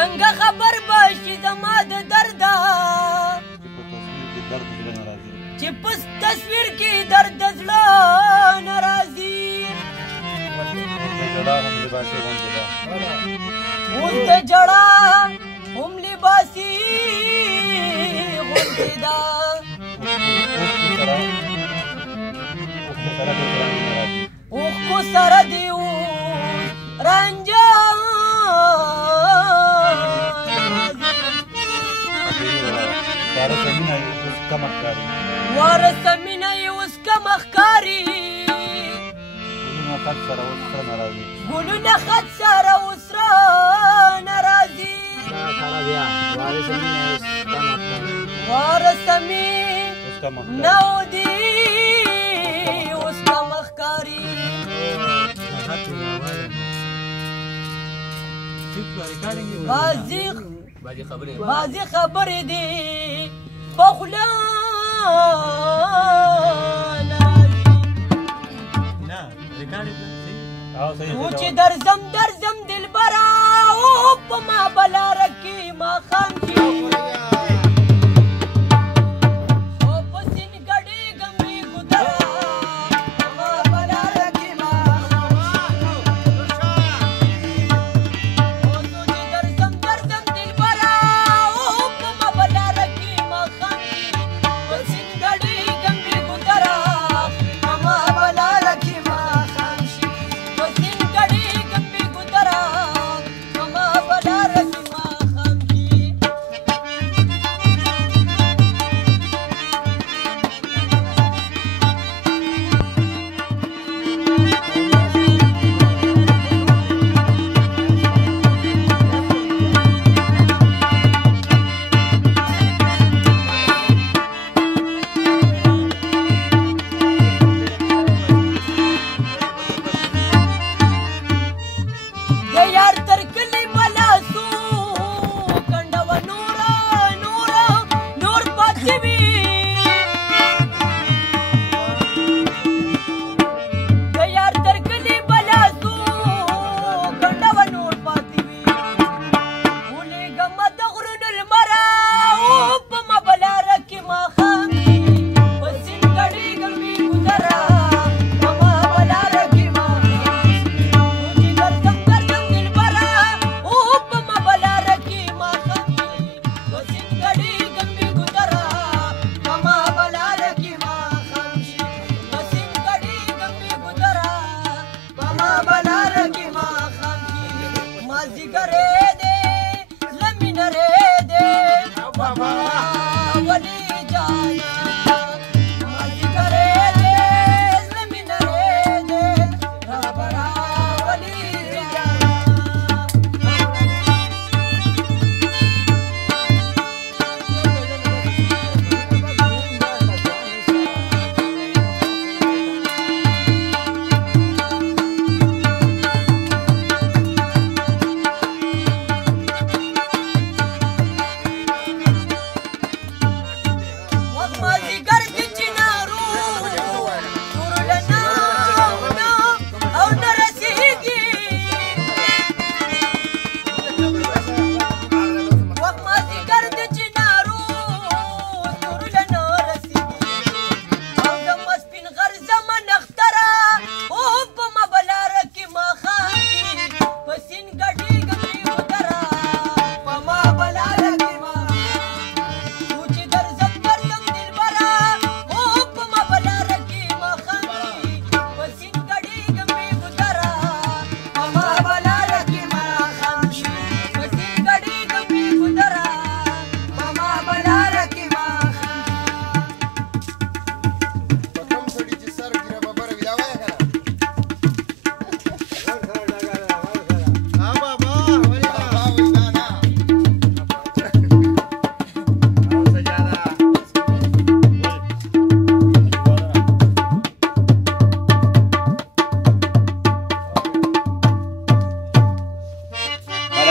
څنګه خبر باشي زما د درده چې په تصویر کې درد د زړه نه راځي اوس د ژړا هم لباسي غوندې ده اوښکو سره دې اوس رانجه وارثه مینه یې اوس کمه ښکاري ګلونه خط سره اوس رانه راځي وارثه مینه دې اوس کمه ښکاري بعضې خبرې دي په خوله و چې درځم دلبره او په ما به لاره کې ماښام شي او په سیند ګډېږم بې ګودره ما به لاره کې ماښام شي او زه چې درځم دلبره او په ما به لاره کې ماښام شي په سیند ګډېږم بې ګودره ما به لاره کې ماښام شي په سیند ګډېږم بې ګودره ما به لاره کې ماښام شي د یار تر کلي بلا سو کنډه وه نور پاتې وي د یار تر کلي بلا سو کنډه وه نور پاتې وي ولېږمه د غرونو لمره او په ما به لاره کې ماښام شي په سیند ګډېږم بې ګودره په ما به لاره کې ماښام شي چې درځم دلبره او په ما به لاره کې ماښام شي په سیند ګډېږم بې ګودره په ما به لاره کې ماښام شي په سیند ګډېږم بې ګودره په ما به لاره کې ماښام شي مازدیګرې دی زړه مې نری دی بابا ولي جانا مازدیګرې دی زړه مې نری دی رابره ولي جانا مازدیګر د چنارو تورو له ناونه او نه رسېږي وخت مازدیګر د چنارو تورو له نه رسېږي او د مسپین غرزمه نختره او په ما به لاره کې ماښام شي په سیند ګډېږم بې ګودره په ما به لاره کې ماښام چې درځم دلبره او په ما به لاره کې ماښام شي په سیند ګډېږم بې ګودره په ما به لاره کې ماښام شي په سیند ګډېږم بې ګودره په ما به لاره کې ماښام شي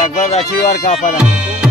اکبر دا چی ورکا پلا